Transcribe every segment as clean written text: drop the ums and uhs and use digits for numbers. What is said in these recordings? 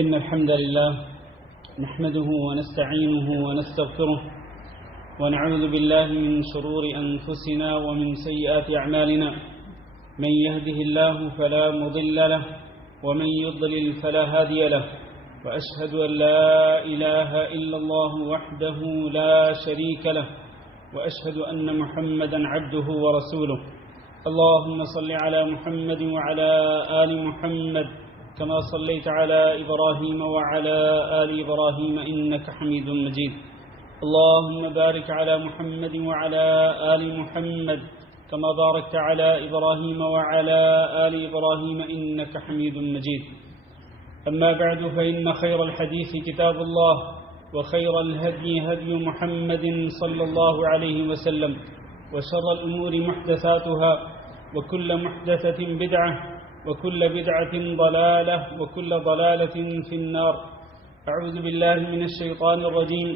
إن الحمد لله نحمده ونستعينه ونستغفره ونعوذ بالله من شرور أنفسنا ومن سيئات أعمالنا. من يهده الله فلا مضل له ومن يضلل فلا هادي له، وأشهد أن لا إله إلا الله وحده لا شريك له، وأشهد أن محمدا عبده ورسوله. اللهم صل على محمد وعلى آل محمد كما صليت على إبراهيم وعلى آل إبراهيم إنك حميد مجيد. اللهم بارك على محمد وعلى آل محمد كما باركت على إبراهيم وعلى آل إبراهيم إنك حميد مجيد. أما بعد، فإن خير الحديث كتاب الله، وخير الهدي هدي محمد صلى الله عليه وسلم، وشر الأمور محدثاتها، وكل محدثة بدعة، وكل بدعة ضلالة، وكل ضلالة في النار. أعوذ بالله من الشيطان الرجيم.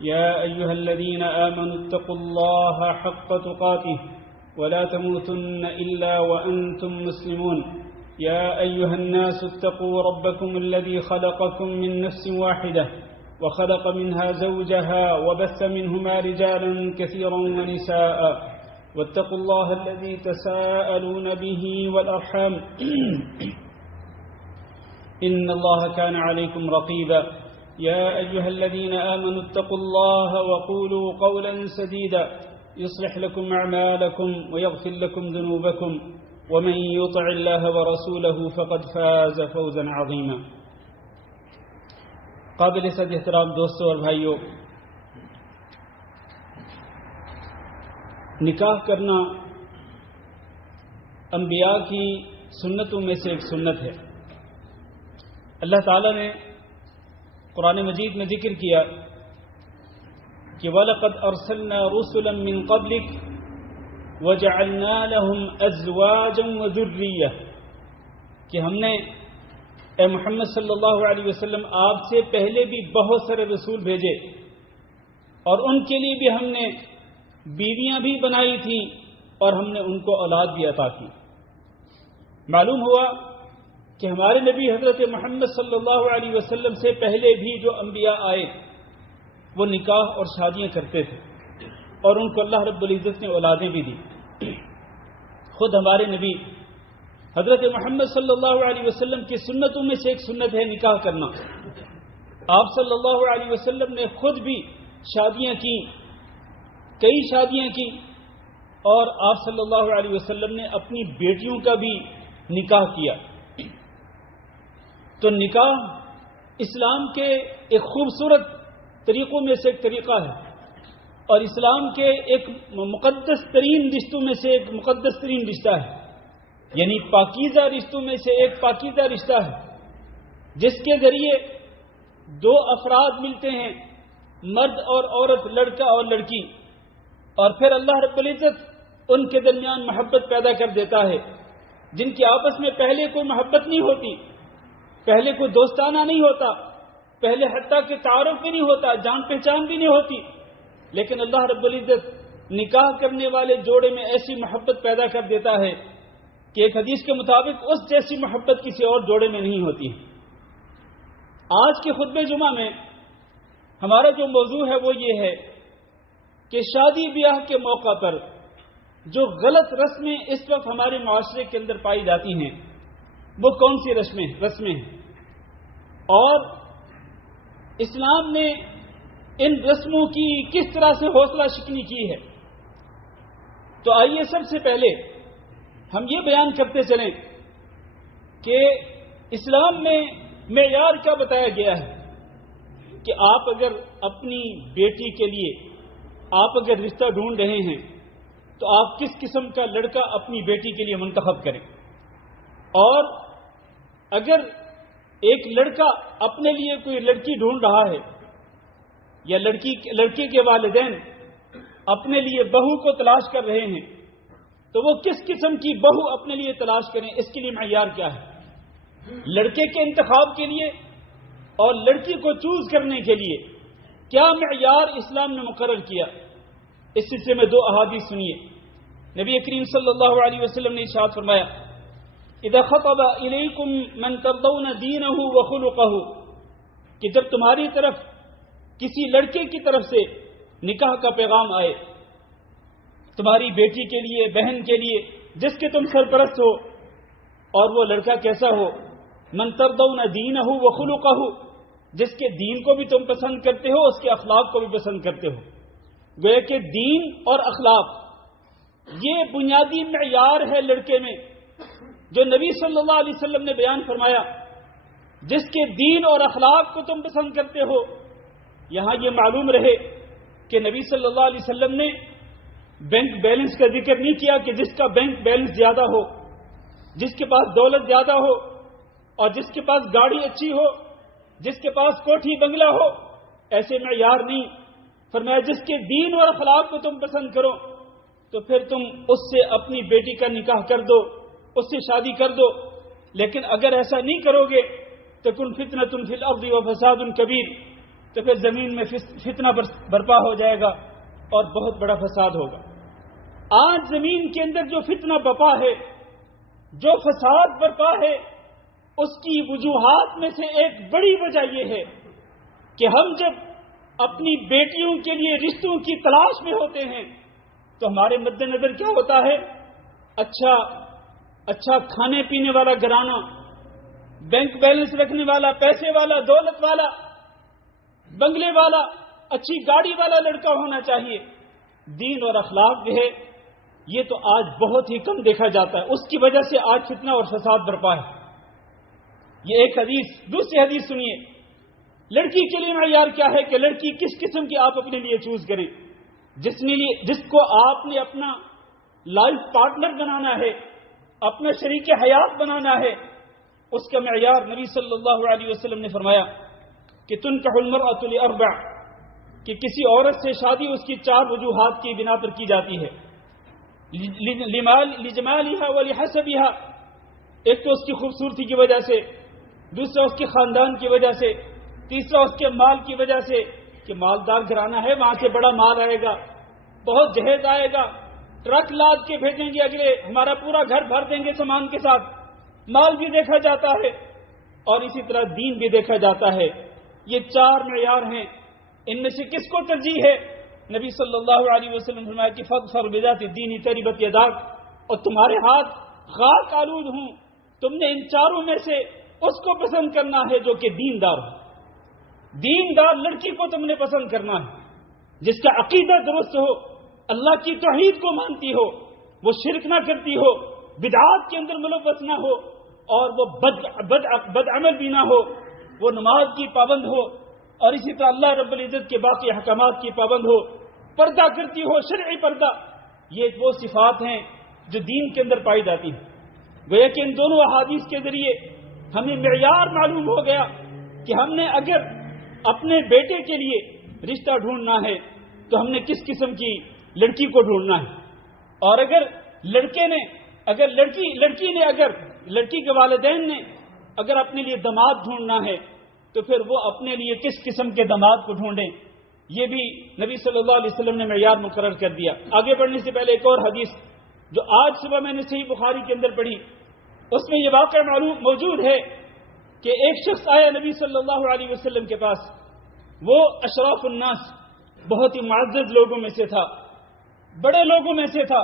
يا أيها الذين آمنوا اتقوا الله حق تقاته ولا تموتن إلا وأنتم مسلمون. يا أيها الناس اتقوا ربكم الذي خلقكم من نفس واحدة وخلق منها زوجها وبث منهما رجالا كثيرا ونساء، واتقوا الله الذي تساءلون به والأرحام إن الله كان عليكم رقيبا. يا أيها الذين آمنوا اتقوا الله وقولوا قولا سديدا يصلح لكم أعمالكم ويغفر لكم ذنوبكم، ومن يطع الله ورسوله فقد فاز فوزا عظيما. قابل صد احترام دوستوں اور بھائیوں، نکاح کرنا انبیاء کی سنتوں میں سے ایک سنت ہے. اللہ تعالیٰ نے قرآن مجید میں ذکر کیا کہ وَلَقَدْ أَرْسَلْنَا رُسُلًا مِّن قَبْلِكَ وَجَعَلْنَا لَهُمْ أَزْوَاجًا وَذُرِّيَّةً، کہ ہم نے اے محمد صلی اللہ علیہ وسلم آپ سے پہلے بھی بہت سارے رسول بھیجے، اور ان کے لیے بھی ہم نے بیویاں بھی بنائی تھیں اور ہم نے ان کو اولاد بھی عطا کی. معلوم ہوا کہ ہمارے نبی حضرت محمد صلی اللہ علیہ وسلم سے پہلے بھی جو انبیاء آئے وہ نکاح اور شادیاں کرتے تھے، اور ان کو اللہ رب العزت نے اولادیں بھی دی. خود ہمارے نبی حضرت محمد صلی اللہ علیہ وسلم کی سنتوں میں سے ایک سنت ہے نکاح کرنا. آپ صلی اللہ علیہ وسلم نے خود بھی شادیاں کی، کئی شادیاں کی، اور آپ صلی اللہ علیہ وسلم نے اپنی بیٹیوں کا بھی نکاح کیا. تو نکاح اسلام کے ایک خوبصورت طریقوں میں سے ایک طریقہ ہے، اور اسلام کے ایک مقدس ترین رشتوں میں سے ایک مقدس ترین رشتہ ہے، یعنی پاکیزہ رشتوں میں سے ایک پاکیزہ رشتہ ہے، جس کے ذریعے دو افراد ملتے ہیں، مرد اور عورت، لڑکا اور لڑکی، اور پھر اللہ رب العزت ان کے درمیان محبت پیدا کر دیتا ہے، جن کی آپس میں پہلے کوئی محبت نہیں ہوتی، پہلے کوئی دوستانہ نہیں ہوتا، پہلے حتیٰ کہ تعارف بھی نہیں ہوتا، جان پہچان بھی نہیں ہوتی، لیکن اللہ رب العزت نکاح کرنے والے جوڑے میں ایسی محبت پیدا کر دیتا ہے کہ ایک حدیث کے مطابق اس جیسی محبت کسی اور جوڑے میں نہیں ہوتی. آج کے خطبہ جمعہ میں ہمارا جو موضوع ہے وہ یہ ہے کہ شادی بیاہ کے موقع پر جو غلط رسمیں اس وقت ہمارے معاشرے کے اندر پائی جاتی ہیں وہ کون سی رسمیں ہیں، اور اسلام نے ان رسموں کی کس طرح سے حوصلہ شکنی کی ہے. تو آئیے سب سے پہلے ہم یہ بیان کرتے چلیں کہ اسلام میں معیار کیا بتایا گیا ہے کہ آپ اگر اپنی بیٹی کے لیے آپ اگر رشتہ ڈھونڈ رہے ہیں تو آپ کس قسم کا لڑکا اپنی بیٹی کے لیے منتخب کریں، اور اگر ایک لڑکا اپنے لیے کوئی لڑکی ڈھونڈ رہا ہے یا لڑکی کے والدین اپنے لیے بہو کو تلاش کر رہے ہیں تو وہ کس قسم کی بہو اپنے لیے تلاش کریں، اس کے لیے معیار کیا ہے. لڑکے کے انتخاب کے لیے اور لڑکی کو چوز کرنے کے لیے کیا معیار اسلام نے مقرر کیا؟ اس سلسلے میں دو احادیث سنیے. نبی کریم صلی اللہ علیہ وسلم نے ارشاد فرمایا اذا خطب الیکم من ترضون دینہ وخلقہ، کہ جب تمہاری طرف کسی لڑکے کی طرف سے نکاح کا پیغام آئے، تمہاری بیٹی کے لیے، بہن کے لیے، جس کے تم سرپرست ہو، اور وہ لڑکا کیسا ہو، من ترضون دینہ وخلقہ، جس کے دین کو بھی تم پسند کرتے ہو، اس کے اخلاق کو بھی پسند کرتے ہو۔ گویا کہ دین اور اخلاق یہ بنیادی معیار ہے لڑکے میں، جو نبی صلی اللہ علیہ وسلم نے بیان فرمایا، جس کے دین اور اخلاق کو تم پسند کرتے ہو۔ یہاں یہ معلوم رہے کہ نبی صلی اللہ علیہ وسلم نے بینک بیلنس کا ذکر نہیں کیا کہ جس کا بینک بیلنس زیادہ ہو، جس کے پاس دولت زیادہ ہو، اور جس کے پاس گاڑی اچھی ہو، جس کے پاس کوٹھی بنگلہ ہو، ایسے معیار نہیں۔ فرمایا جس کے دین اور اخلاق کو تم پسند کرو تو پھر تم اس سے اپنی بیٹی کا نکاح کر دو، اس سے شادی کر دو۔ لیکن اگر ایسا نہیں کرو گے تو کن فتنۃ فی الارض وفساد کبیر، تو پھر زمین میں فتنہ برپا ہو جائے گا اور بہت بڑا فساد ہوگا۔ آج زمین کے اندر جو فتنہ برپا ہے، جو فساد برپا ہے، اس کی وجوہات میں سے ایک بڑی وجہ یہ ہے کہ ہم جب اپنی بیٹیوں کے لیے رشتوں کی تلاش میں ہوتے ہیں تو ہمارے مد نظر کیا ہوتا ہے؟ اچھا کھانے پینے والا گھرانہ، بینک بیلنس رکھنے والا، پیسے والا، دولت والا، بنگلے والا، اچھی گاڑی والا لڑکا ہونا چاہیے۔ دین اور اخلاق جو ہے یہ تو آج بہت ہی کم دیکھا جاتا ہے، اس کی وجہ سے آج فتنہ اور فساد برپا ہے۔ یہ ایک حدیث۔ دوسری حدیث سنیے، لڑکی کے لیے معیار کیا ہے کہ لڑکی کس قسم کی آپ اپنے لیے چوز کریں، جس کو آپ نے اپنا لائف پارٹنر بنانا ہے، اپنا شریک حیات بنانا ہے، اس کا معیار نبی صلی اللہ علیہ وسلم نے فرمایا کہ تنکح المرأة لأربع، کہ کسی عورت سے شادی اس کی 4 وجوہات کی بنا پر کی جاتی ہے۔ لجمالها ولحسبها، ایک تو اس کی خوبصورتی کی وجہ سے، دوسرا اس کے خاندان کی وجہ سے، تیسرا اس کے مال کی وجہ سے کہ مالدار گھرانہ ہے، وہاں سے بڑا مال آئے گا، بہت جہیز آئے گا، ٹرک لاد کے بھیجیں گے اگلے، ہمارا پورا گھر بھر دیں گے سامان کے ساتھ۔ مال بھی دیکھا جاتا ہے اور اسی طرح دین بھی دیکھا جاتا ہے۔ یہ 4 معیار ہیں، ان میں سے کس کو ترجیح ہے؟ نبی صلی اللہ علیہ وسلم نے فرمایا کہ فاظفر بذات الدین تربت یداک، اور تمہارے ہاتھ خاک آلود ہوں، تم نے ان 4 میں سے اس کو پسند کرنا ہے جو کہ دیندار ہو۔ دیندار لڑکی کو تم نے پسند کرنا ہے، جس کا عقیدہ درست ہو، اللہ کی توحید کو مانتی ہو، وہ شرک نہ کرتی ہو، بدعات کے اندر ملوث نہ ہو، اور وہ بد عمل بھی نہ ہو، وہ نماز کی پابند ہو، اور اسی طرح اللہ رب العزت کے باقی احکامات کی پابند ہو، پردہ کرتی ہو، شرعی پردہ۔ یہ وہ صفات ہیں جو دین کے اندر پائی جاتی ہیں۔ گویا کہ ان دونوں احادیث کے ذریعے ہمیں معیار معلوم ہو گیا کہ ہم نے اگر اپنے بیٹے کے لیے رشتہ ڈھونڈنا ہے تو ہم نے کس قسم کی لڑکی کو ڈھونڈنا ہے، اور اگر لڑکی کے والدین نے اگر اپنے لیے داماد ڈھونڈنا ہے تو پھر وہ اپنے لیے کس قسم کے داماد کو ڈھونڈیں۔ یہ بھی نبی صلی اللہ علیہ وسلم نے معیار مقرر کر دیا۔ آگے بڑھنے سے پہلے ایک اور حدیث جو آج صبح میں نے صحیح بخاری کے اندر پڑھی، اس میں یہ واقعہ موجود ہے کہ ایک شخص آیا نبی صلی اللہ علیہ وسلم کے پاس، وہ اشراف الناس، بہت ہی معزز لوگوں میں سے تھا، بڑے لوگوں میں سے تھا۔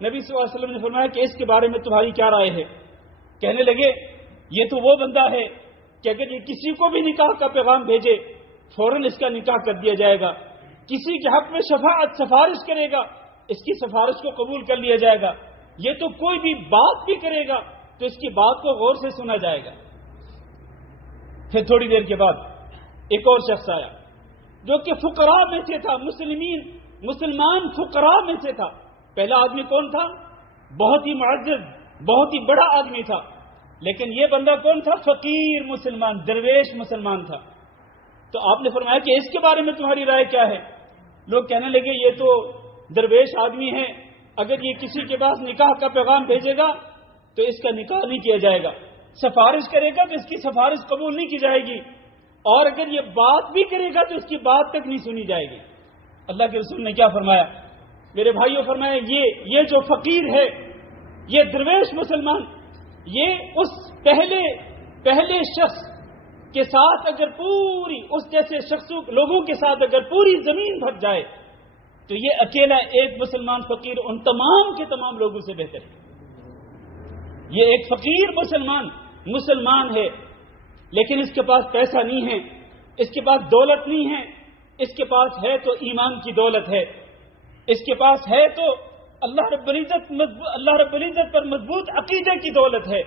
نبی صلی اللہ علیہ وسلم نے فرمایا کہ اس کے بارے میں تمہاری کیا رائے ہے؟ کہنے لگے یہ تو وہ بندہ ہے کہ اگر یہ کسی کو بھی نکاح کا پیغام بھیجے فوراً اس کا نکاح کر دیا جائے گا، کسی کے حق میں سفارش کرے گا اس کی سفارش کو قبول کر لیا جائے گا، یہ تو کوئی بھی بات بھی کرے گا تو اس کی بات کو غور سے سنا جائے گا۔ پھر تھوڑی دیر کے بعد ایک اور شخص آیا جو کہ فقراء میں سے تھا، مسلمان فقراء میں سے تھا۔ پہلا آدمی کون تھا؟ بہت ہی معزز، بہت ہی بڑا آدمی تھا، لیکن یہ بندہ کون تھا؟ فقیر مسلمان، درویش مسلمان تھا۔ تو آپ نے فرمایا کہ اس کے بارے میں تمہاری رائے کیا ہے؟ لوگ کہنے لگے یہ تو درویش آدمی ہے، اگر یہ کسی کے پاس نکاح کا پیغام بھیجے گا تو اس کا نکاح نہیں کیا جائے گا، سفارش کرے گا تو اس کی سفارش قبول نہیں کی جائے گی، اور اگر یہ بات بھی کرے گا تو اس کی بات تک نہیں سنی جائے گی۔ اللہ کے رسول نے کیا فرمایا؟ میرے بھائیوں، فرمایا یہ جو فقیر ہے، یہ درویش مسلمان، یہ اس پہلے شخص کے ساتھ اگر پوری اس جیسے شخصوں لوگوں کے ساتھ اگر پوری زمین بھر جائے تو یہ اکیلا ایک مسلمان فقیر ان تمام کے تمام لوگوں سے بہتر ہے. یہ ایک فقیر مسلمان ہے، لیکن اس کے پاس پیسہ نہیں ہے، اس کے پاس دولت نہیں ہے، اس کے پاس ہے تو ایمان کی دولت ہے، اس کے پاس ہے تو اللہ رب العزت پر مضبوط عقیدے کی دولت ہے.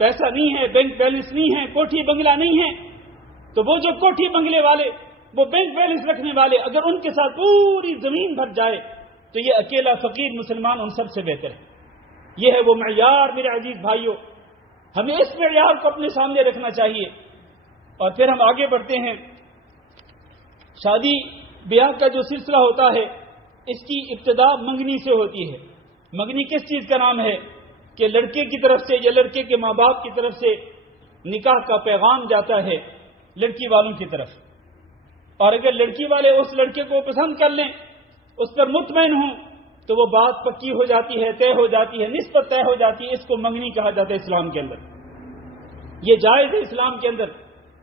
پیسہ نہیں ہے، بینک بیلنس نہیں ہے، کوٹھی بنگلہ نہیں ہے، تو وہ جو کوٹھی بنگلے والے، وہ بینک بیلنس رکھنے والے، اگر ان کے ساتھ پوری زمین بھر جائے تو یہ اکیلا فقیر مسلمان ان سب سے بہتر ہے. یہ ہے وہ معیار میرے عزیز بھائیوں، ہمیں اس معیار کو اپنے سامنے رکھنا چاہیے. اور پھر ہم آگے بڑھتے ہیں. شادی بیاہ کا جو سلسلہ ہوتا ہے اس کی ابتدا منگنی سے ہوتی ہے. منگنی کس چیز کا نام ہے کہ لڑکے کی طرف سے یا لڑکے کے ماں باپ کی طرف سے نکاح کا پیغام جاتا ہے لڑکی والوں کی طرف، اور اگر لڑکی والے اس لڑکے کو پسند کر لیں، اس پر مطمئن ہوں، تو وہ بات پکی ہو جاتی ہے، طے ہو جاتی ہے، نسبت طے ہو جاتی ہے. اس کو منگنی کہا جاتا ہے اسلام کے اندر. یہ جائز ہے اسلام کے اندر.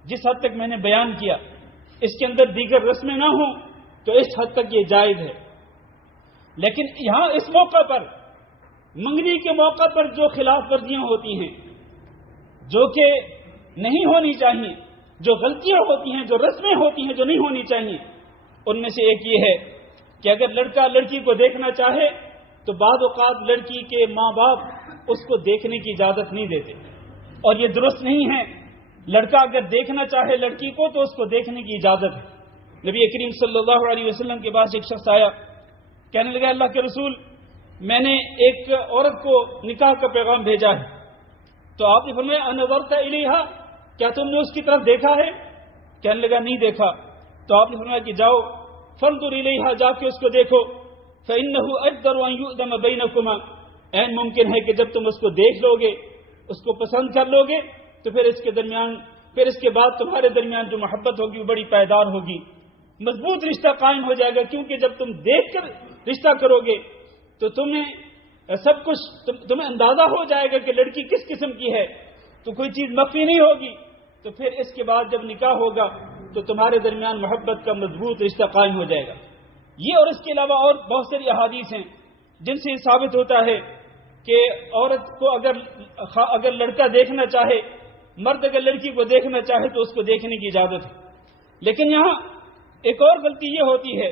جس حد تک میں نے بیان کیا اس کے اندر دیگر رسمیں نہ ہوں تو اس حد تک یہ جائز ہے. لیکن یہاں اس موقع پر منگنی کے موقع پر جو خلاف ورزیاں ہوتی ہیں، جو کہ نہیں ہونی چاہیے، جو غلطیاں ہوتی ہیں، جو رسمیں ہوتی ہیں جو نہیں ہونی چاہیے، ان میں سے ایک یہ ہے کہ اگر لڑکا لڑکی کو دیکھنا چاہے تو بعض اوقات لڑکی کے ماں باپ اس کو دیکھنے کی اجازت نہیں دیتے، اور یہ درست نہیں ہے. لڑکا اگر دیکھنا چاہے لڑکی کو تو اس کو دیکھنے کی اجازت ہے. نبی کریم صلی اللہ علیہ وسلم کے پاس ایک شخص آیا، کہنے لگا اللہ کے رسول، میں نے ایک عورت کو نکاح کا پیغام بھیجا ہے. تو آپ نے فرمایا انظرت الیہا، کیا تم نے اس کی طرف دیکھا ہے؟ کہنے لگا نہیں دیکھا. تو آپ نے فرمایا کہ جاؤ فانظر الیہا، جا کے اس کو دیکھو، فإنہ اجدر ان یؤذم بینکما، عین ممکن ہے کہ جب تم اس کو دیکھ لو گے، اس کو پسند کر لو گے، تو پھر اس کے بعد تمہارے درمیان جو محبت ہوگی وہ بڑی پائیدار ہوگی، مضبوط رشتہ قائم ہو جائے گا. کیونکہ جب تم دیکھ کر رشتہ کرو گے تو تمہیں اندازہ ہو جائے گا کہ لڑکی کس قسم کی ہے، تو کوئی چیز مخفی نہیں ہوگی. تو پھر اس کے بعد جب نکاح ہوگا تو تمہارے درمیان محبت کا مضبوط رشتہ قائم ہو جائے گا. یہ اور اس کے علاوہ اور بہت ساری احادیث ہیں جن سے ثابت ہوتا ہے کہ عورت کو اگر لڑکا دیکھنا چاہے، مرد اگر لڑکی کو دیکھنا چاہے تو اس کو دیکھنے کی اجازت ہے. لیکن یہاں ایک اور غلطی یہ ہوتی ہے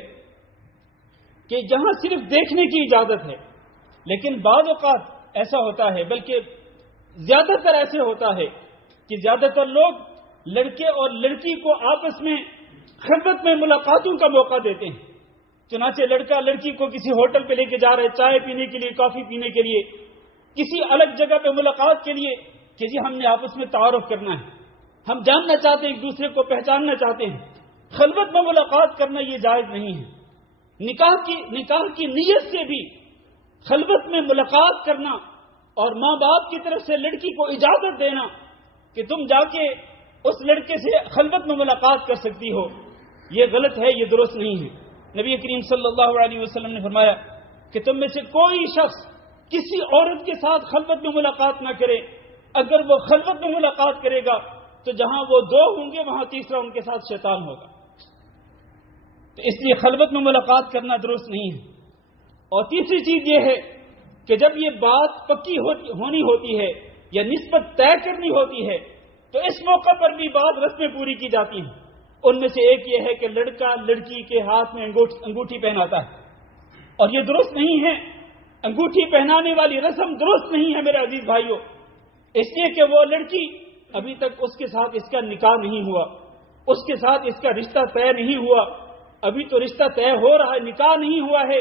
کہ جہاں صرف دیکھنے کی اجازت ہے، لیکن بعض اوقات ایسا ہوتا ہے، بلکہ زیادہ تر ایسے ہوتا ہے کہ زیادہ تر لوگ لڑکے اور لڑکی کو آپس میں خلوت میں ملاقاتوں کا موقع دیتے ہیں. چنانچہ لڑکا لڑکی کو کسی ہوٹل پہ لے کے جا رہا ہے چائے پینے کے لیے، کافی پینے کے لیے، کسی الگ جگہ پہ ملاقات کے لیے کہ جی ہم نے آپس میں تعارف کرنا ہے، ہم جاننا چاہتے ہیں، ایک دوسرے کو پہچاننا چاہتے ہیں. خلوت میں ملاقات کرنا یہ جائز نہیں ہے. نکاح کی نیت سے بھی خلوت میں ملاقات کرنا اور ماں باپ کی طرف سے لڑکی کو اجازت دینا کہ تم جا کے اس لڑکے سے خلوت میں ملاقات کر سکتی ہو، یہ غلط ہے، یہ درست نہیں ہے. نبی کریم صلی اللہ علیہ وسلم نے فرمایا کہ تم میں سے کوئی شخص کسی عورت کے ساتھ خلوت میں ملاقات نہ کرے. اگر وہ خلوت میں ملاقات کرے گا تو جہاں وہ دو ہوں گے وہاں تیسرا ان کے ساتھ شیطان ہوگا. تو اس لیے خلوت میں ملاقات کرنا درست نہیں ہے. اور تیسری چیز یہ ہے کہ جب یہ بات پکی ہونی ہوتی ہے یا نسبت طے کرنی ہوتی ہے تو اس موقع پر بھی بعض رسمیں پوری کی جاتی ہیں. ان میں سے ایک یہ ہے کہ لڑکا لڑکی کے ہاتھ میں انگوٹھی پہناتا ہے، اور یہ درست نہیں ہے. انگوٹھی پہنانے والی رسم درست نہیں ہے میرے عزیز بھائیوں، اس لیے کہ وہ لڑکی ابھی تک اس کے ساتھ اس کا نکاح نہیں ہوا، اس کے ساتھ اس کا رشتہ طے نہیں ہوا. ابھی تو رشتہ طے ہو رہا ہے، نکاح نہیں ہوا ہے.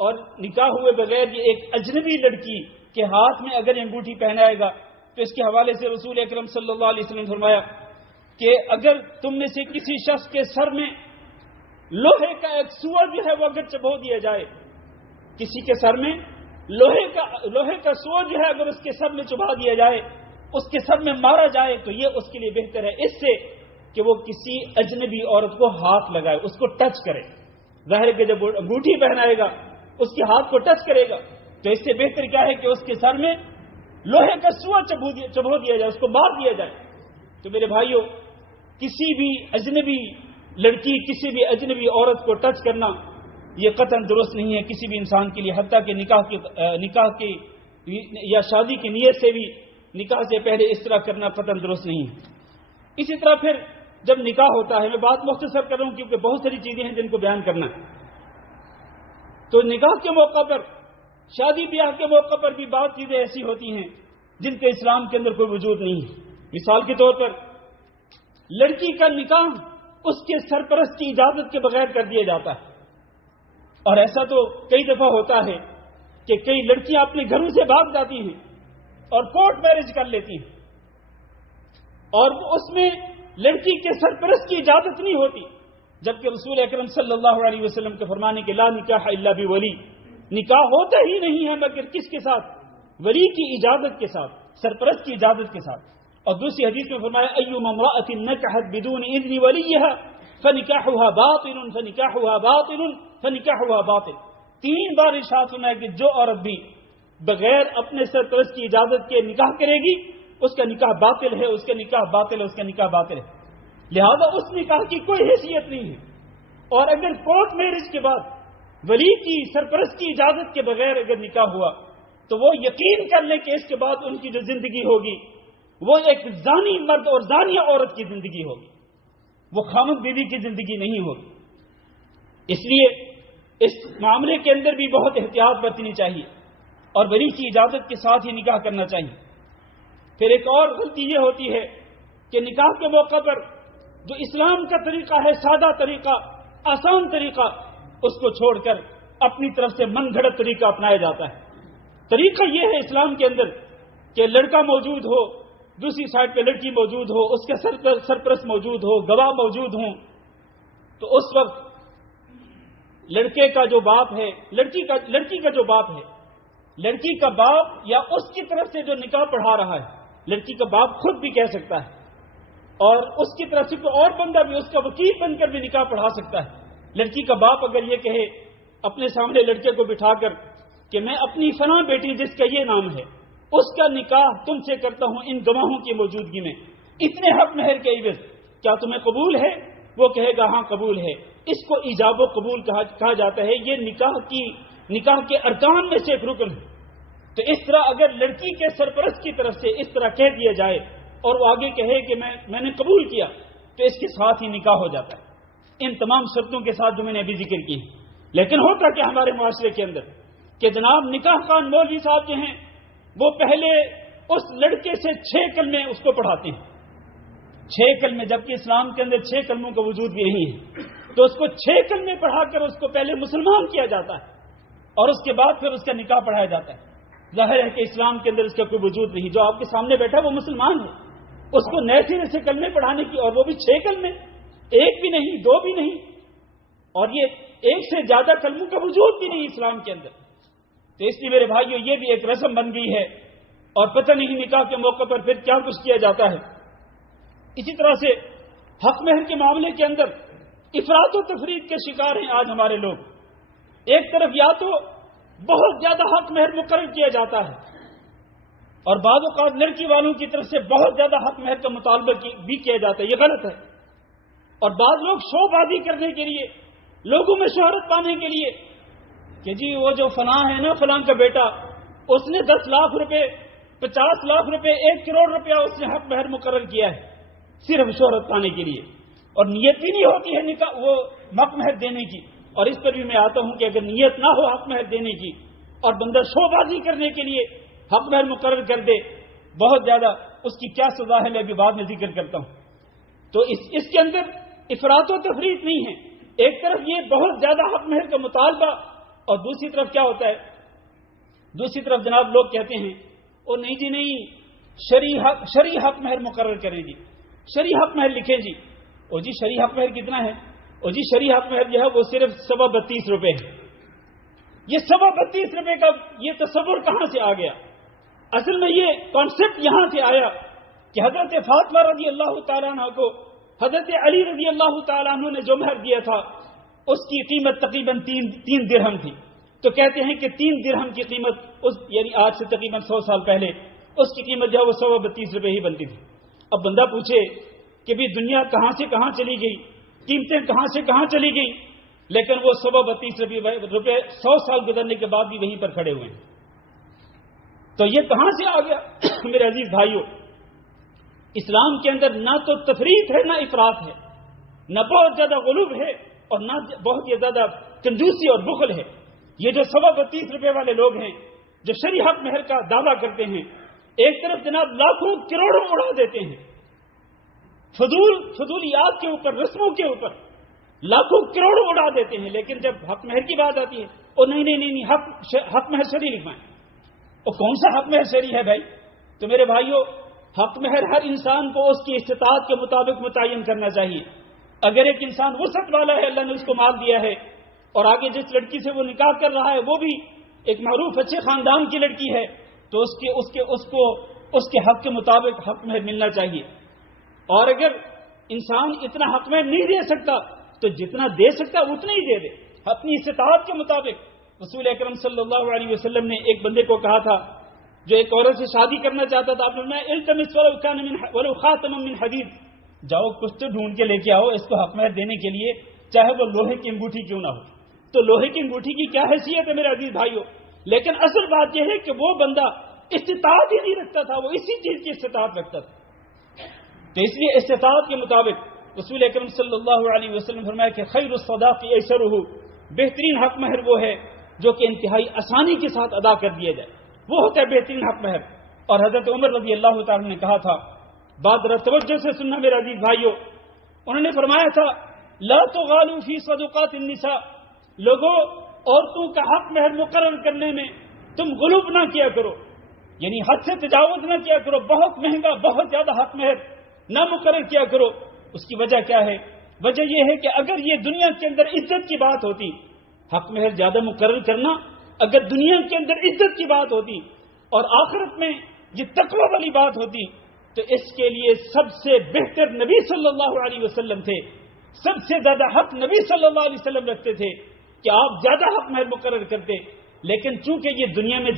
اور نکاح ہوئے بغیر یہ ایک اجنبی لڑکی کے ہاتھ میں اگر انگوٹھی پہنائے گا تو اس کے حوالے سے رسول اکرم صلی اللہ علیہ وسلم نے فرمایا کہ اگر تم میں سے کسی شخص کے سر میں لوہے کا ایک سوا جو ہے وہ اگر چبو دیا جائے، کسی کے سر میں لوہے کا سوا جو ہے اگر اس کے سر میں چبا دیا جائے، اس کے سر میں مارا جائے، تو یہ اس کے لیے بہتر ہے اس سے کہ وہ کسی اجنبی عورت کو ہاتھ لگائے، اس کو ٹچ کرے. ظاہر ہے کہ جب انگوٹھی پہنائے گا اس کے ہاتھ کو ٹچ کرے گا، تو اس سے بہتر کیا ہے کہ اس کے سر میں لوہے کا سوا چبھو دیا جائے، اس کو مار دیا جائے۔ تو میرے بھائیوں، کسی بھی اجنبی لڑکی، کسی بھی اجنبی عورت کو ٹچ کرنا یہ قطعاً درست نہیں ہے کسی بھی انسان کے لیے، حتیٰ کہ نکاح کی یا شادی کی نیت سے بھی نکاح سے پہلے اس طرح کرنا قطعاً درست نہیں ہے۔ اسی طرح پھر جب نکاح ہوتا ہے، میں بات مختصر کر رہا ہوں کیونکہ بہت ساری چیزیں ہیں جن کو بیان کرنا ہے، تو نکاح کے موقع پر، شادی بیاہ کے موقع پر بھی بعض چیزیں ایسی ہوتی ہیں جن کے اسلام کے اندر کوئی وجود نہیں ہے۔ مثال کے طور پر لڑکی کا نکاح اس کے سرپرست کی اجازت کے بغیر کر دیا جاتا ہے، اور ایسا تو کئی دفعہ ہوتا ہے کہ کئی لڑکیاں اپنے گھروں سے بھاگ جاتی ہیں اور کورٹ میرج کر لیتی ہیں، اور اس میں لڑکی کے سرپرست کی اجازت نہیں ہوتی، جبکہ رسول اکرم صلی اللہ علیہ وسلم کے فرمانے کے لا نکاح الا بولی، نکاح ہوتا ہی نہیں ہے مگر کس کے ساتھ؟ ولی کی اجازت کے ساتھ، سرپرست کی اجازت کے ساتھ۔ اور دوسری حدیث میں فرمایا ایما امرأة نکحت بدون اذن ولیها فنکاحها باطل فنکاحها باطل فنکاحها باطل۔ 3 بار ارشاد فرمایا کہ جو عورت بھی بغیر اپنے سرپرست کی اجازت کے نکاح کرے گی اس کا نکاح باطل ہے، اس کا نکاح باطل ہے، اس کا نکاح باطل ہے۔ لہذا اس نکاح کی کوئی حیثیت نہیں ہے، اور اگر کورٹ میرج کے بعد ولی کی سرپرست کی اجازت کے بغیر اگر نکاح ہوا تو وہ یقین کر لیں کہ اس کے بعد ان کی جو زندگی ہوگی وہ ایک زانی مرد اور زانیہ عورت کی زندگی ہوگی، وہ خامد بیوی کی زندگی نہیں ہوگی۔ اس لیے اس معاملے کے اندر بھی بہت احتیاط برتنی چاہیے اور ولی کی اجازت کے ساتھ ہی نکاح کرنا چاہیے۔ پھر ایک اور غلطی یہ ہوتی ہے کہ نکاح کے موقع پر جو اسلام کا طریقہ ہے، سادہ طریقہ، آسان طریقہ، اس کو چھوڑ کر اپنی طرف سے من گھڑت طریقہ اپنایا جاتا ہے۔ طریقہ یہ ہے اسلام کے اندر کہ لڑکا موجود ہو، دوسری سائڈ پہ لڑکی موجود ہو، اس کے سرپرست موجود ہو، گواہ موجود ہوں، تو اس وقت لڑکے کا جو باپ ہے، لڑکی کا جو باپ ہے، لڑکی کا باپ یا اس کی طرف سے جو نکاح پڑھا رہا ہے، لڑکی کا باپ خود بھی کہہ سکتا ہے، اور اس کی طرف سے کوئی اور بندہ بھی اس کا وکیل بن کر بھی نکاح پڑھا سکتا ہے۔ لڑکی کا باپ اگر یہ کہے اپنے سامنے لڑکے کو بٹھا کر کہ میں اپنی فلاں بیٹی جس کا یہ نام ہے اس کا نکاح تم سے کرتا ہوں ان گواہوں کی موجودگی میں، اتنے حق مہر کے عوض، کیا تمہیں قبول ہے؟ وہ کہے گا ہاں قبول ہے۔ اس کو ایجاب و قبول کہا جاتا ہے، یہ نکاح کے ارکان میں سے ایک رکن ہے۔ تو اس طرح اگر لڑکی کے سرپرست کی طرف سے اس طرح کہہ دیا جائے اور وہ آگے کہے کہ میں نے قبول کیا، تو اس کے ساتھ ہی نکاح ہو جاتا ہے، ان تمام شرطوں کے ساتھ جو میں نے ابھی ذکر کی۔ لیکن ہوتا کیا ہمارے معاشرے کے اندر کہ جناب نکاح خان مولوی صاحب جو ہیں وہ پہلے اس لڑکے سے 6 کلمے اس کو پڑھاتے ہیں، 6 کلمے، جبکہ اسلام کے اندر 6 کلموں کا وجود بھی نہیں ہے، تو اس کو 6 کلمے پڑھا کر اس کو پہلے مسلمان کیا جاتا ہے اور اس کے بعد پھر اس کا نکاح پڑھایا جاتا ہے۔ ظاہر ہے کہ اسلام کے اندر اس کا کوئی وجود نہیں، جو آپ کے سامنے بیٹھا وہ مسلمان ہے، اس کو نئے سرے سے کلمے پڑھانے کی، اور وہ بھی 6 کلمے، 1 بھی نہیں، 2 بھی نہیں، اور یہ 1 سے زیادہ کلموں کا وجود بھی نہیں اسلام کے اندر۔ تو اس لیے میرے بھائیوں یہ بھی ایک رسم بن گئی ہے، اور پتہ نہیں نکاح کے موقع پر پھر کیا کچھ کیا جاتا ہے۔ اسی طرح سے حق مہر کے معاملے کے اندر افراط و تفریط کے شکار ہیں آج ہمارے لوگ۔ ایک طرف یا تو بہت زیادہ حق مہر مقرر کیا جاتا ہے، اور بعض اوقات لڑکی والوں کی طرف سے بہت زیادہ حق مہر کا مطالبہ بھی کیا جاتا ہے، یہ غلط ہے۔ اور بعض لوگ شو بازی کرنے کے لیے، لوگوں میں شہرت پانے کے لیے کہ جی وہ جو فلاں ہے نا، فلاں کا بیٹا، اس نے 10 لاکھ روپے، 50 لاکھ روپے، 1 کروڑ روپیہ اس نے حق مہر مقرر کیا ہے صرف شہرت پانے کے لیے، اور نیت بھی نہیں ہوتی ہے نکاح وہ حق مہر دینے کی۔ اور اس پر بھی میں آتا ہوں کہ اگر نیت نہ ہو حق مہر دینے کی اور بندہ شو بازی کرنے کے لیے حق مہر مقرر کر دے، بہت زیادہ اس کی کیا سزا ہے میں ابھی بعد میں ذکر کرتا ہوں۔ تو اس کے اندر افراط و تفریط نہیں ہے، ایک طرف یہ بہت زیادہ حق مہر کا مطالبہ، اور دوسری طرف کیا ہوتا ہے، دوسری طرف جناب لوگ کہتے ہیں او نہیں جی نہیں، شرعی حق مہر مقرر کریں جی، شرعی حق مہر لکھیں جی۔ او جی شرعی حق مہر کتنا ہے؟ او جی شرعی حق مہر جو ہے وہ صرف 32.25 روپے ہے۔ یہ 32.25 روپے کا یہ تصور کہاں سے آ گیا؟ اصل میں یہ کانسیپٹ یہاں سے آیا کہ حضرت فاطمہ رضی اللہ تعالیٰ عنہ کو حضرت علی رضی اللہ تعالیٰ عنہ نے جو مہر دیا تھا اس کی قیمت تقریباً 3 درہم تھی، تو کہتے ہیں کہ 3 درہم کی قیمت یعنی آج سے تقریباً 100 سال پہلے اس کی قیمت جو ہے وہ 132 روپے ہی بنتی تھی۔ اب بندہ پوچھے کہ بھی دنیا کہاں سے کہاں چلی گئی، قیمتیں کہاں سے کہاں چلی گئی، لیکن وہ 132 روپے 100 سال گزرنے کے بعد بھی وہیں پر کھڑے ہوئے ہیں۔ تو یہ کہاں سے آ گیا؟ میرے عزیز بھائیوں، اسلام کے اندر نہ تو تفریط ہے، نہ افراط ہے، نہ بہت زیادہ غلو ہے اور نہ بہت زیادہ کنجوسی اور بخل ہے۔ یہ جو 132 روپے والے لوگ ہیں جو شرعی حق مہر کا دعویٰ کرتے ہیں، ایک طرف جناب لاکھوں کروڑوں اڑا دیتے ہیں فضولیات کے اوپر، رسموں کے اوپر لاکھوں کروڑوں اڑا دیتے ہیں، لیکن جب حق مہر کی بات آتی ہے اور نہیں حق مہر شرعی لکھوائیں۔ اور کون سا حق مہر شرعی ہے بھائی؟ تو میرے بھائیوں، حق مہر ہر انسان کو اس کی استطاعت کے مطابق متعین کرنا چاہیے۔ اگر ایک انسان وسعت والا ہے، اللہ نے اس کو مال دیا ہے، اور آگے جس لڑکی سے وہ نکاح کر رہا ہے وہ بھی ایک معروف اچھے خاندان کی لڑکی ہے، تو اس کے حق کے مطابق حق مہر ملنا چاہیے۔ اور اگر انسان اتنا حق مہر نہیں دے سکتا تو جتنا دے سکتا اتنا ہی دے دے اپنی استطاعت کے مطابق۔ رسول اکرم صلی اللہ علیہ وسلم نے ایک بندے کو کہا تھا جو ایک عورت سے شادی کرنا چاہتا تھا، آپ نے فرمایا التمس ولو خاتما من حدید، جاؤ کچھ تو ڈھونڈ کے لے کے آؤ اس کو حق مہر دینے کے لیے، چاہے وہ لوہے کی انگوٹھی کیوں نہ ہو۔ تو لوہے کی انگوٹھی کی کیا حیثیت ہے میرے عزیز بھائیوں؟ لیکن اصل بات یہ ہے کہ وہ بندہ استطاعت ہی نہیں رکھتا تھا، وہ اسی چیز کی استطاعت رکھتا تھا۔ تو اس لیے استطاعت کے مطابق رسول اکرم صلی اللہ علیہ وسلم فرمایا کہ خیر الصداق ایسرہ، بہترین حق مہر وہ ہے جو کہ انتہائی آسانی کے ساتھ ادا کر دیا جائے، وہ ہوتا ہے بہترین حق مہر۔ اور حضرت عمر رضی اللہ تعالی نے کہا تھا، بات ذرا توجہ سے سننا میرے عزیز بھائیوں، انہوں نے فرمایا تھا لا تغالوا فی صدقات النساء، لوگوں عورتوں کا حق مہر مقرر کرنے میں تم غلو نہ کیا کرو، یعنی حد سے تجاوز نہ کیا کرو، بہت مہنگا بہت زیادہ حق مہر نہ مقرر کیا کرو۔ اس کی وجہ کیا ہے؟ وجہ یہ ہے کہ اگر یہ دنیا کے اندر عزت کی بات ہوتی، حق مہر زیادہ مقرر کرنا اگر دنیا کے اندر عزت کی بات ہوتی اور آخرت میں یہ تقوی والی بات ہوتی، تو اس کے لیے سب سے بہتر نبی صلی اللہ علیہ وسلم تھے، سب سے زیادہ حق نبی صلی اللہ علیہ وسلم رکھتے تھے کہ آپ زیادہ حق مہر مقرر کرتے۔ لیکن چونکہ یہ دنیا میں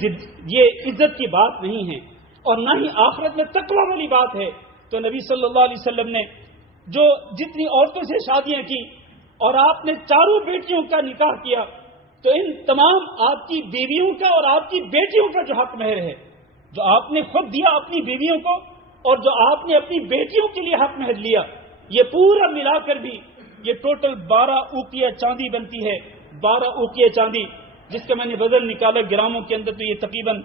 یہ عزت کی بات نہیں ہے اور نہ ہی آخرت میں تقوی والی بات ہے، تو نبی صلی اللہ علیہ وسلم نے جو جتنی عورتوں سے شادیاں کی اور آپ نے چاروں بیٹیوں کا نکاح کیا، تو ان تمام آپ کی بیویوں کا اور آپ کی بیٹیوں کا جو حق مہر ہے، جو آپ نے خود دیا اپنی بیویوں کو اور جو آپ نے اپنی بیٹیوں کے لیے حق مہر لیا، یہ پورا ملا کر بھی یہ ٹوٹل 12 اوقیہ چاندی بنتی ہے۔ 12 اوقیہ چاندی، جس کا میں نے وزن نکالا گراموں کے اندر، تو یہ تقریباً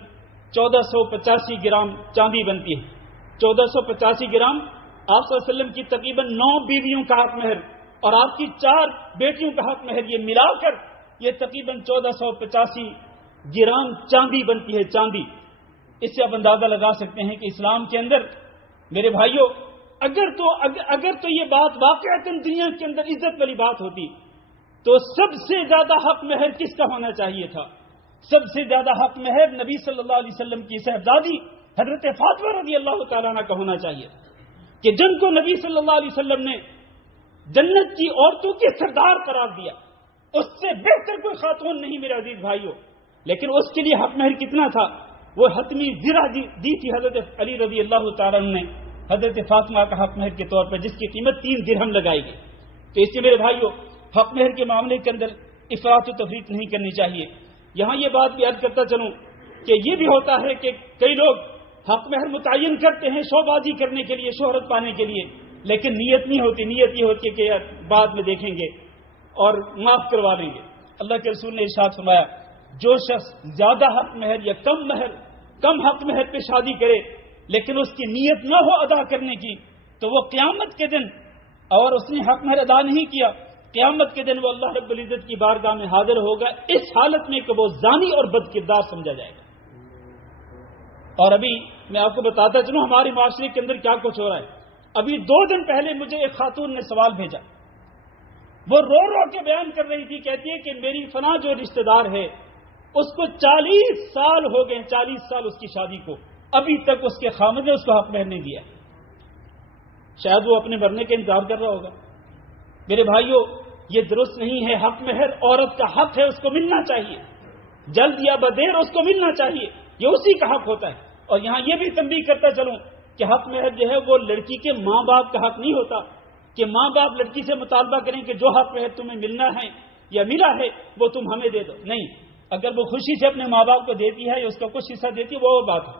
1485 گرام چاندی بنتی ہے۔ 1485 گرام آپ صلی اللہ علیہ وسلم کی تقریباً 9 بیویوں کا حق مہر اور آپ کی 4 بیٹیوں کا حق مہر، یہ ملا کر یہ تقریباً 1485 گرام چاندی بنتی ہے، چاندی۔ اس سے آپ اندازہ لگا سکتے ہیں کہ اسلام کے اندر میرے بھائیوں اگر تو یہ بات واقعتاً دنیا کے اندر عزت والی بات ہوتی تو سب سے زیادہ حق مہر کس کا ہونا چاہیے تھا؟ سب سے زیادہ حق مہر نبی صلی اللہ علیہ وسلم کی صاحبزادی حضرت فاطمہ رضی اللہ تعالیٰ عنہ کا ہونا چاہیے، کہ جن کو نبی صلی اللہ علیہ وسلم نے جنت کی عورتوں کے سردار قرار دیا، اس سے بہتر کوئی خاتون نہیں میرے عزیز بھائیوں۔ لیکن اس کے لیے حق مہر کتنا تھا؟ وہ حتمی زرہ دی تھی حضرت علی رضی اللہ تعالیٰ عنہ نے حضرت فاطمہ کا حق مہر کے طور پر، جس کی قیمت 3 درہم لگائی گئی۔ تو اس لیے میرے بھائیوں حق مہر کے معاملے کے اندر افراط و تفریط نہیں کرنی چاہیے۔ یہاں یہ بات بھی عرض کرتا چلوں کہ یہ بھی ہوتا ہے کہ کئی لوگ حق مہر متعین کرتے ہیں شو بازی کرنے کے لیے، شہرت پانے کے لیے، لیکن نیت نہیں ہوتی۔ نیت یہ ہوتی ہے کہ یار بعد میں دیکھیں گے اور معاف کروا لیں گے۔ اللہ کے رسول نے ارشاد فرمایا جو شخص زیادہ حق مہر یا کم حق مہر پہ شادی کرے لیکن اس کی نیت نہ ہو ادا کرنے کی، تو وہ قیامت کے دن، اور اس نے حق مہر ادا نہیں کیا، قیامت کے دن وہ اللہ رب العزت کی بارگاہ میں حاضر ہوگا اس حالت میں کہ وہ زانی اور بد کردار سمجھا جائے گا۔ اور ابھی میں آپ کو بتاتا چلوں ہمارے معاشرے کے اندر کیا کچھ ہو رہا ہے۔ ابھی 2 دن پہلے مجھے ایک خاتون نے سوال بھیجا، وہ رو کے بیان کر رہی تھی، کہتی ہے کہ میری فلاں جو رشتہ دار ہے اس کو 40 سال ہو گئے، 40 سال اس کی شادی کو، ابھی تک اس کے خامد نے اس کو حق مہر نہیں دیا۔ شاید وہ اپنے مرنے کا انتظار کر رہا ہوگا۔ میرے بھائیوں یہ درست نہیں ہے۔ حق مہر عورت کا حق ہے، اس کو ملنا چاہیے، جلد یا بدیر اس کو ملنا چاہیے، یہ اسی کا حق ہوتا ہے۔ اور یہاں یہ بھی تنبیہ کرتا چلوں کہ حق مہر جو ہے وہ لڑکی کے ماں باپ کا حق نہیں ہوتا کہ ماں باپ لڑکی سے مطالبہ کریں کہ جو حق مہر تمہیں ملنا ہے یا ملا ہے وہ تم ہمیں دے دو. نہیں، اگر وہ خوشی سے اپنے ماں باپ کو دیتی ہے یا اس کا کچھ حصہ دیتی ہے وہ اور بات ہے،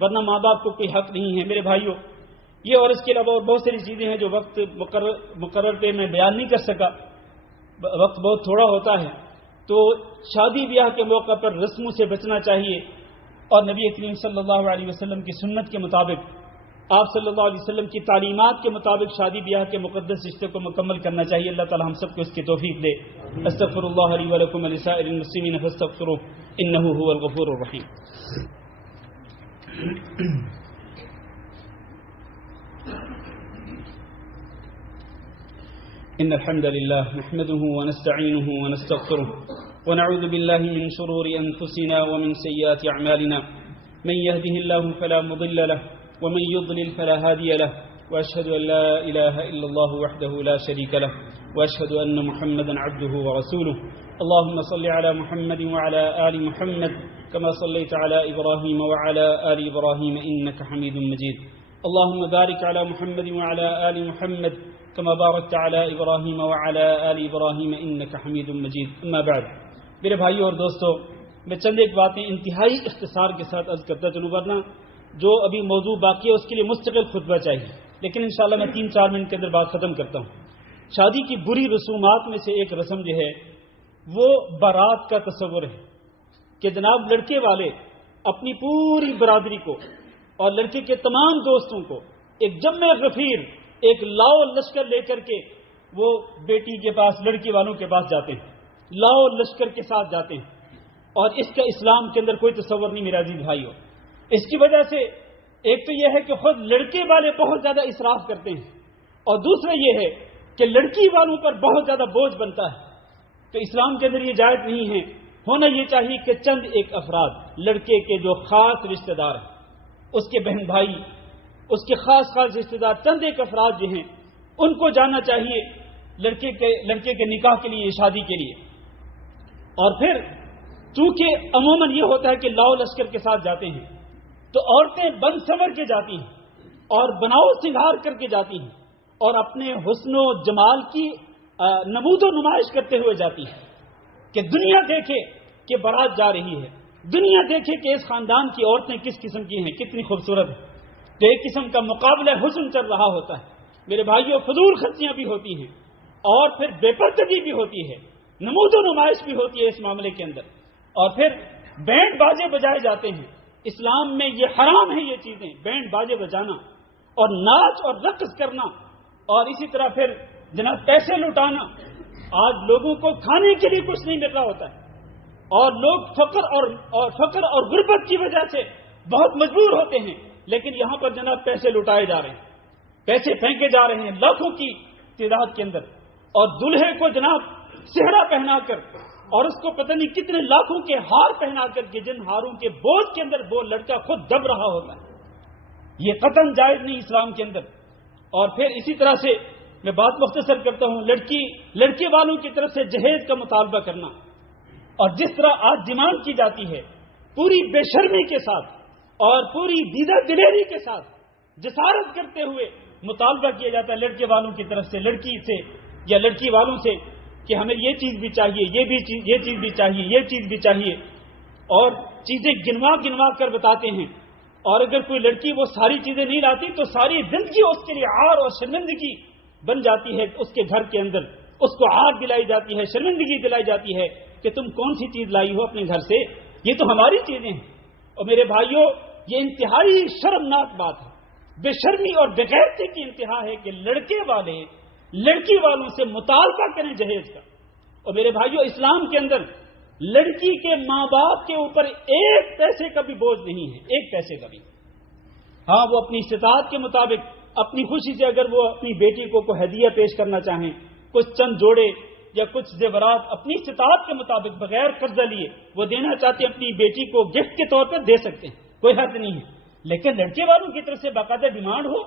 ورنہ ماں باپ کو کوئی حق نہیں ہے. میرے بھائیوں، یہ اور اس کے علاوہ اور بہت ساری چیزیں ہیں جو وقت مقرر پہ میں بیان نہیں کر سکا، وقت بہت تھوڑا ہوتا ہے. تو شادی بیاہ کے موقع پر رسموں سے بچنا چاہیے، اور نبی کریم صلی اللہ علیہ وسلم کی سنت کے مطابق، آپ صلی اللہ علیہ وسلم کی تعلیمات کے مطابق شادی بیاہ کے مقدس رشتے کو مکمل کرنا چاہیے. اللہ تعالی ہم سب کو اس کی توفیق دے. استغفر اللہ لی ولکم ولسائر المسلمین فاستغفروہ انہ هو الغفور الرحیم. إن الحمد لله نحمده ونستعينه ونستغفره ونعوذ بالله من شرور أنفسنا ومن سيئات أعمالنا من يهده الله فلا مضل له ومن يضلل فلا هادي له وأشهد أن لا إله إلا الله وحده لا شريك له وأشهد أن محمدا عبده ورسوله. اللهم صل على محمد وعلى آل محمد كما صليت على إبراهيم وعلى آل إبراهيم إنك حميد مجيد. اللهم بارك على محمد وعلى آل محمد كما باركت على إبراهيم وعلى آل إبراهيم إنك حميد مجيد. أما بعد، میرے بھائیوں اور دوستو، میں چند ایک باتیں انتہائی اختصار کے ساتھ عرض کرتا چلوں، ورنہ جو ابھی موضوع باقی ہے اس کے لیے مستقل خطبہ چاہیے، لیکن انشاءاللہ میں 3-4 منٹ کے اندر بات ختم کرتا ہوں. شادی کی بری رسومات میں سے ایک رسم جو ہے وہ بارات کا تصور ہے کہ جناب لڑکے والے اپنی پوری برادری کو اور لڑکے کے تمام دوستوں کو ایک جمع غفیر، ایک لاؤ لشکر لے کر کے وہ بیٹی کے پاس، لڑکی والوں کے پاس جاتے ہیں، لاؤ لشکر کے ساتھ جاتے ہیں. اور اس کا اسلام کے اندر کوئی تصور نہیں میرے عزیز بھائیو. اس کی وجہ سے ایک تو یہ ہے کہ خود لڑکے والے بہت زیادہ اسراف کرتے ہیں، اور دوسرا یہ ہے کہ لڑکی والوں پر بہت زیادہ بوجھ بنتا ہے. تو اسلام کے اندر یہ جائز نہیں ہے. ہونا یہ چاہیے کہ چند ایک افراد، لڑکے کے جو خاص رشتہ دار ہیں، اس کے بہن بھائی، اس کے خاص رشتہ دار، چند ایک افراد جو ہیں ان کو جانا چاہیے لڑکے کے نکاح کے لیے، شادی کے لیے. اور پھر چونکہ عموماً یہ ہوتا ہے کہ لاؤ لشکر کے ساتھ جاتے ہیں تو عورتیں بن سنور کے جاتی ہیں اور بناؤ سنگھار کر کے جاتی ہیں اور اپنے حسن و جمال کی نمود و نمائش کرتے ہوئے جاتی ہیں کہ دنیا دیکھے کہ بارات جا رہی ہے، دنیا دیکھے کہ اس خاندان کی عورتیں کس قسم کی ہیں، کتنی خوبصورت ہیں. تو ایک قسم کا مقابلہ حسن چل رہا ہوتا ہے. میرے بھائیوں، فضول خرچیاں بھی ہوتی ہیں اور پھر بے پردگی بھی ہوتی ہے، نمود و نمائش بھی ہوتی ہے اس معاملے کے اندر. اور پھر بینڈ باجے بجائے جاتے ہیں. اسلام میں یہ حرام ہے، یہ چیزیں، بینڈ باجے بجانا اور ناچ اور رقص کرنا، اور اسی طرح پھر جناب پیسے لٹانا. آج لوگوں کو کھانے کے لیے کچھ نہیں مل رہا ہوتا ہے اور لوگ فقر اور غربت کی وجہ سے بہت مجبور ہوتے ہیں، لیکن یہاں پر جناب پیسے لٹائے جا رہے ہیں، پیسے پھینکے جا رہے ہیں لاکھوں کی تعداد کے اندر. اور دلہے کو جناب صحرا پہنا کر اور اس کو پتہ نہیں کتنے لاکھوں کے ہار پہنا کر کے، جن ہاروں کے بوجھ کے اندر وہ لڑکا خود دب رہا ہوتا ہے. یہ قطعاً جائز نہیں اسلام کے اندر. اور پھر اسی طرح سے میں بات مختصر کرتا ہوں، لڑکے والوں کی طرف سے جہیز کا مطالبہ کرنا، اور جس طرح آج ڈیمانڈ کی جاتی ہے پوری بے شرمی کے ساتھ اور پوری دیدہ دلیری کے ساتھ جسارت کرتے ہوئے مطالبہ کیا جاتا ہے لڑکے والوں کی طرف سے، لڑکی سے یا لڑکی والوں سے کہ ہمیں یہ چیز بھی چاہیے، یہ چیز بھی چاہیے، یہ چیز بھی چاہیے، اور چیزیں گنوا کر بتاتے ہیں. اور اگر کوئی لڑکی وہ ساری چیزیں نہیں لاتی تو ساری زندگی اس کے لیے عار اور شرمندگی بن جاتی ہے. اس کے گھر کے اندر اس کو عار دلائی جاتی ہے، شرمندگی دلائی جاتی ہے کہ تم کون سی چیز لائی ہو اپنے گھر سے، یہ تو ہماری چیزیں ہیں. اور میرے بھائیوں، یہ انتہائی شرمناک بات ہے. بے شرمی اور بغیرتی کی انتہا ہے کہ لڑکے والے لڑکی والوں سے مطالبہ کریں جہیز کا. اور میرے بھائیوں، اسلام کے اندر لڑکی کے ماں باپ کے اوپر ایک پیسے کا بھی بوجھ نہیں ہے، ایک پیسے کا بھی. ہاں، وہ اپنی استطاعت کے مطابق اپنی خوشی سے اگر وہ اپنی بیٹی کو کوئی ہدیہ پیش کرنا چاہیں، کچھ چند جوڑے یا کچھ زیورات اپنی استطاعت کے مطابق بغیر قرضہ لیے وہ دینا چاہتے ہیں، اپنی بیٹی کو گفٹ کے طور پر دے سکتے ہیں، کوئی حرج نہیں ہے. لیکن لڑکے والوں کی طرف سے باقاعدہ ڈیمانڈ ہو،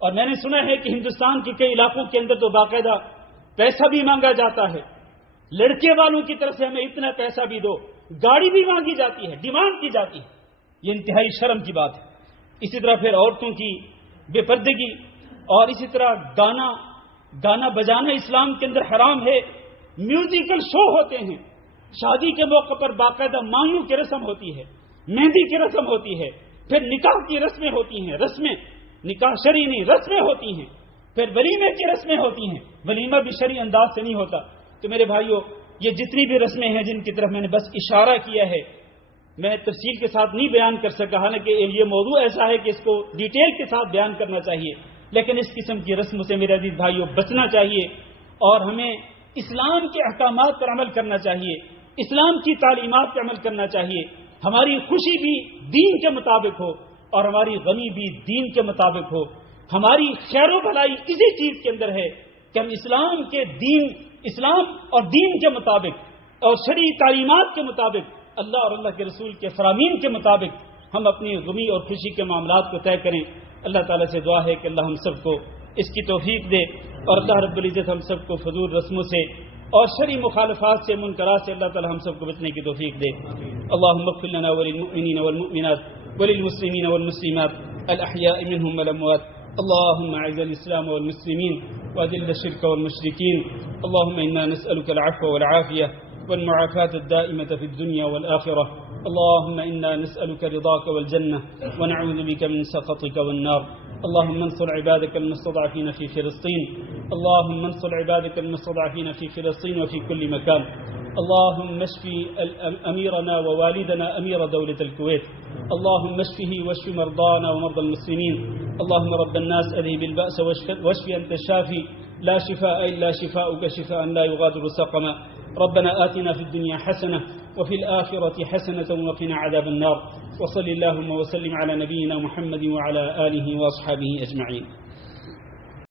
اور میں نے سنا ہے کہ ہندوستان کے کئی علاقوں کے اندر تو باقاعدہ پیسہ بھی مانگا جاتا ہے، لڑکے والوں کی طرف سے ہمیں اتنا پیسہ بھی دو، گاڑی بھی مانگی جاتی ہے، ڈیمانڈ کی جاتی ہے. یہ انتہائی شرم کی بات ہے. اسی طرح پھر عورتوں کی بے پردگی اور اسی طرح گانا بجانا اسلام کے اندر حرام ہے. میوزیکل شو ہوتے ہیں. شادی کے موقع پر باقاعدہ مانگوں کی رسم ہوتی ہے, مہندی کی رسم ہوتی ہے, پھر نکاح کی رسمیں ہوتی ہیں. رسمیں نکاح شرعی نہیں, رسمیں ہوتی ہیں. پھر ولیمے کی رسمیں ہوتی ہیں. ولیمہ بھی شرعی انداز سے نہیں ہوتا. تو میرے بھائیوں, یہ جتنی بھی رسمیں ہیں جن کی طرف میں نے بس اشارہ کیا ہے, میں تفصیل کے ساتھ نہیں بیان کر سکا, حالانکہ یہ موضوع ایسا ہے کہ اس کو ڈیٹیل کے ساتھ بیان کرنا چاہیے. لیکن اس قسم کی رسموں سے میرے عزیز بھائیوں بچنا چاہیے, اور ہمیں اسلام کے احکامات پر عمل کرنا چاہیے, اسلام کی تعلیمات پر عمل کرنا چاہیے. ہماری خوشی بھی دین کے مطابق ہو اور ہماری غمی بھی دین کے مطابق ہو. ہماری خیر و بھلائی اسی چیز کے اندر ہے کہ ہم اسلام اور دین کے مطابق اور شرعی تعلیمات کے مطابق, اللہ اور اللہ کے رسول کے فرامین کے مطابق ہم اپنی غمی اور خوشی کے معاملات کو طے کریں. اللہ تعالیٰ سے دعا ہے کہ اللہ ہم سب کو اس کی توفیق دے, اور اللہ رب العزت ہم سب کو فضول رسموں سے اور شرعی مخالفات سے, منکرات سے اللہ تعالیٰ ہم سب کو بچنے کی توفیق دے. اللهم اغفر لنا وللمؤمنين والمؤمنات وللمسلمين والمسلمات الأحياء منهم والأموات. اللهم أعز الإسلام والمسلمين وأذل الشرك والمشركين. اللهم إنا نسألك العفو والعافية والمعافاة الدائمة في الدنيا والآخرة. اللهم إنا نسألك رضاك والجنة ونعوذ بك من سخطك والنار. اللهم انصر عبادك المستضعفين في فلسطين. اللهم انصر عبادك المستضعفين في فلسطين وفي كل مكان. اللهم اشفي أميرنا ووالدنا أمير دولة الكويت. اللهم اشفه واشف مرضانا ومرضى المسلمين. اللهم رب الناس أذهب البأس واشف أنت الشافي, لا شفاء إلا شفاؤك شفاء لا يغادر سقما. ربنا آتنا في الدنيا حسنة وفي الآخرة حسنة وقنا عذاب النار. وصل اللهم وسلم على نبينا محمد وعلى آله وأصحابه أجمعين.